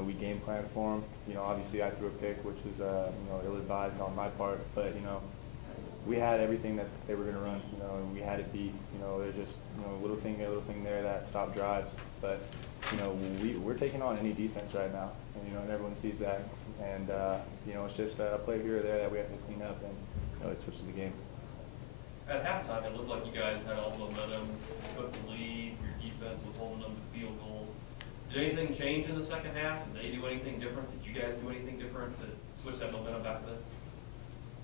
we game planned for them. Obviously I threw a pick, which was ill-advised on my part, but we had everything that they were going to run, and we had it beat. There's just little thing here, little thing there that stopped drives, but we're taking on any defense right now, and everyone sees that, and it's just a play here or there that we have to clean up, and it switches the game. At halftime, it looked like you guys had all the momentum, took the lead, your defense was holding them to field goals. Did anything change in the second half? Did they do anything different? Did you guys do anything different to switch that momentum back then?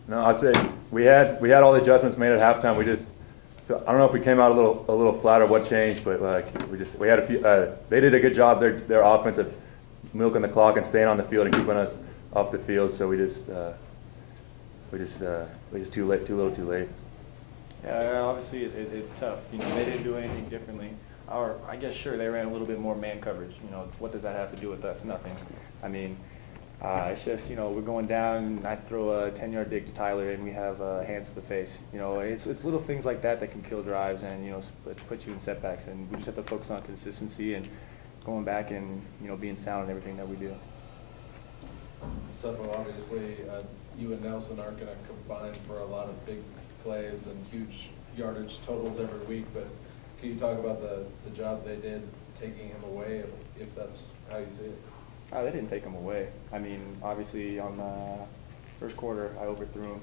No, I'd say we had all the adjustments made at halftime. I don't know if we came out a little flat or what changed, but we had a few. They did a good job. Their offensive milking the clock and staying on the field and keeping us off the field. So we just too little too late. Yeah, obviously it's tough. They didn't do anything differently. I guess sure they ran a little bit more man coverage. What does that have to do with us? Nothing. I mean, it's just we're going down. And I throw a 10-yard dig to Tyler, and we have hands to the face. It's little things like that that can kill drives and put you in setbacks. And we just have to focus on consistency and going back and being sound in everything that we do. Sefo, obviously, you and Nelson aren't going to combine for a lot of big plays and huge yardage totals every week, but can you talk about the job they did taking him away, if that's how you see it? They didn't take him away. I mean, obviously on the first quarter, I overthrew him.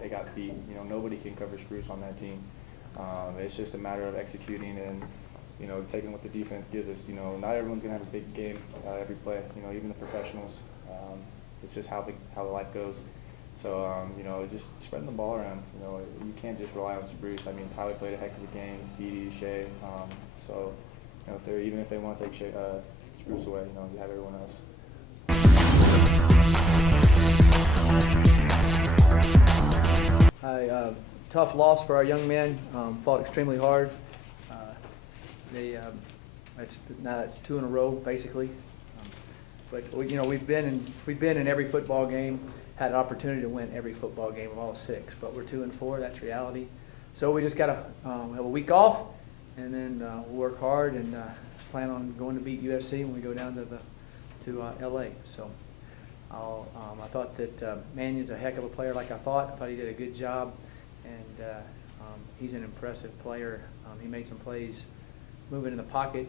They got beat. Nobody can cover Spruce on that team. It's just a matter of executing and taking what the defense gives us. Not everyone's gonna have a big game every play. Even the professionals. It's just how the life goes. So just spreading the ball around. You can't just rely on Spruce. I mean, Tyler played a heck of a game. Dede, Shea. So even if they want to take Spruce away, you have everyone else. Tough loss for our young men. Fought extremely hard. It's 2 in a row basically. But we've been in every football game. Had an opportunity to win every football game of all 6, but we're 2-4. That's reality. So we just got to have a week off, and then we'll work hard and plan on going to beat USC when we go down to LA. So I thought that Mannion's a heck of a player, like I thought. I thought he did a good job, and he's an impressive player. He made some plays moving in the pocket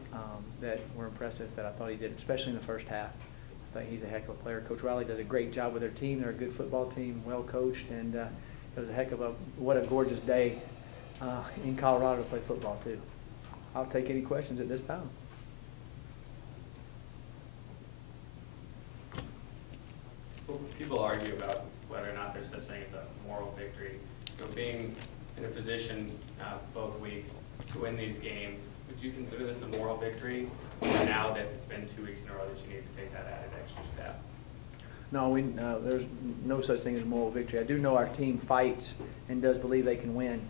that were impressive that I thought he did, especially in the first half. I think he's a heck of a player. Coach Riley does a great job with their team. They're a good football team, well coached, and it was what a gorgeous day in Colorado to play football too. I'll take any questions at this time. People argue about whether or not there's such thing as a moral victory. Being in a position both weeks to win these games, would you consider this a moral victory? Or now that it's been 2 weeks in a row that you need to take that added extra step? No, there's no such thing as a moral victory. I do know our team fights and does believe they can win,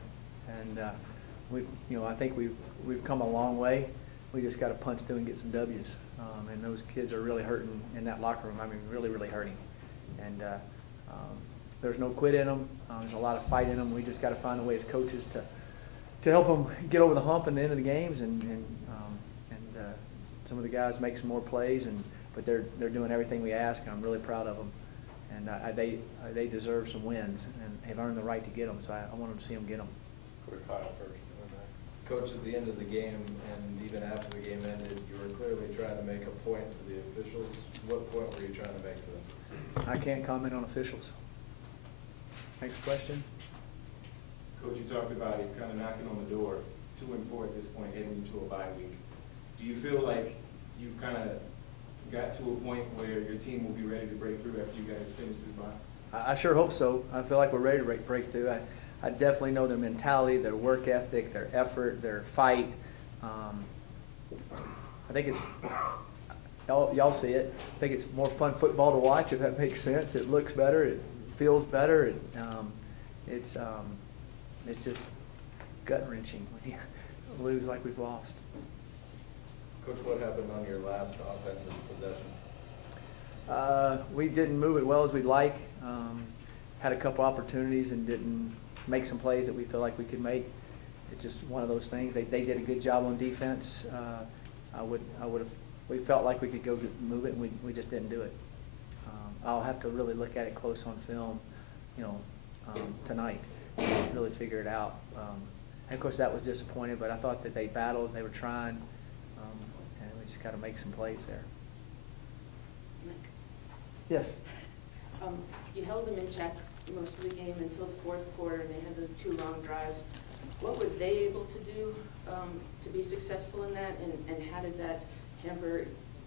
and I think we've come a long way. We just got to punch through and get some W's. And those kids are really hurting in that locker room. I mean, really, really hurting. And there's no quit in them. There's a lot of fight in them. We just got to find a way as coaches to help them get over the hump in the end of the games, and some of the guys make some more plays, but they're doing everything we ask, and I'm really proud of them. And they deserve some wins and have earned the right to get them. So I want them to see them get them. Coach, at the end of the game and even after the game ended, you were clearly trying to make a point to the officials. What point were you trying to make to them? I can't comment on officials. Next question. Coach, you talked about it kind of knocking on the door, 2-4 at this point, heading into a bye week. Do you feel like you've kind of got to a point where your team will be ready to break through after you guys finish this bye? I sure hope so. I feel like we're ready to break through. I definitely know their mentality, their work ethic, their effort, their fight. I think it's, y'all see it, I think it's more fun football to watch, if that makes sense. It looks better, it feels better. It's just gut-wrenching when you lose like we've lost. Coach, what happened on your last offensive possession? We didn't move it well as we'd like. Had a couple opportunities and didn't make some plays that we feel like we could make. It's just one of those things. They did a good job on defense. I would have we felt like we could go move it, and we just didn't do it. I'll have to really look at it close on film, tonight, and really figure it out. And of course, that was disappointing, but I thought that they battled, they were trying, and we just got to make some plays there. Mike, Yes. you held them in check most of the game until the fourth quarter, and they had those 2 long drives. What were they able to do to be successful in that, and how did that hamper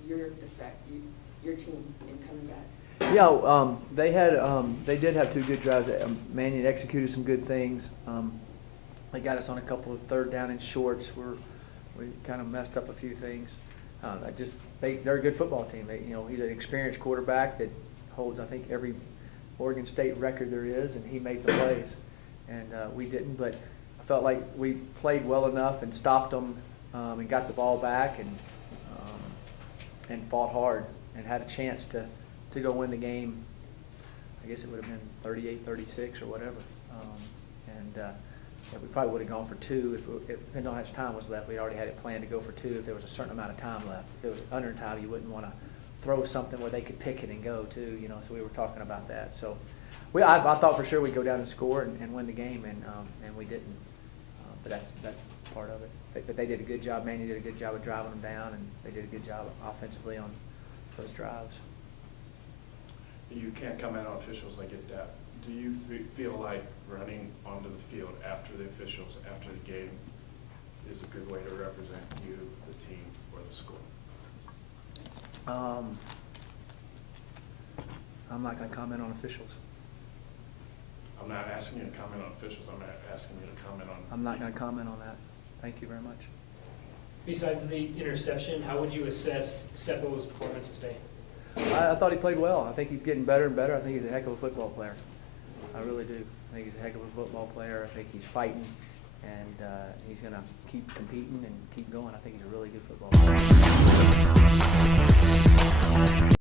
your team in coming back? Yeah, they did have 2 good drives. Mannion executed some good things. They got us on a couple of 3rd down and shorts where we kind of messed up a few things. They're a good football team. He's an experienced quarterback that holds, I think, every Oregon State record there is, and he made some plays, and we didn't. But I felt like we played well enough and stopped them and got the ball back and fought hard and had a chance to go win the game. I guess it would have been 38-36 or whatever. We probably would have gone for 2 if depending on how much time was left. We'd already had it planned to go for 2 if there was a certain amount of time left. If there was under time, you wouldn't want to throw something where they could pick it and go too. So we were talking about that. So I thought for sure we'd go down and score and win the game, and we didn't. But that's part of it. But they did a good job. Manny did a good job of driving them down, and they did a good job offensively on those drives. You can't comment on officials, I get that. Do you feel like running onto the field after the officials, after the game, is a good way to represent you, the team, or the school? I'm not going to comment on officials. I'm not asking you to comment on officials, I'm asking you to comment on... I'm not going to comment on that. Thank you very much. Besides the interception, how would you assess Sefo's performance today? I thought he played well. I think he's getting better and better. I think he's a heck of a football player. I really do. I think he's a heck of a football player. I think he's fighting, and he's going to keep competing and keep going. I think he's a really good football player.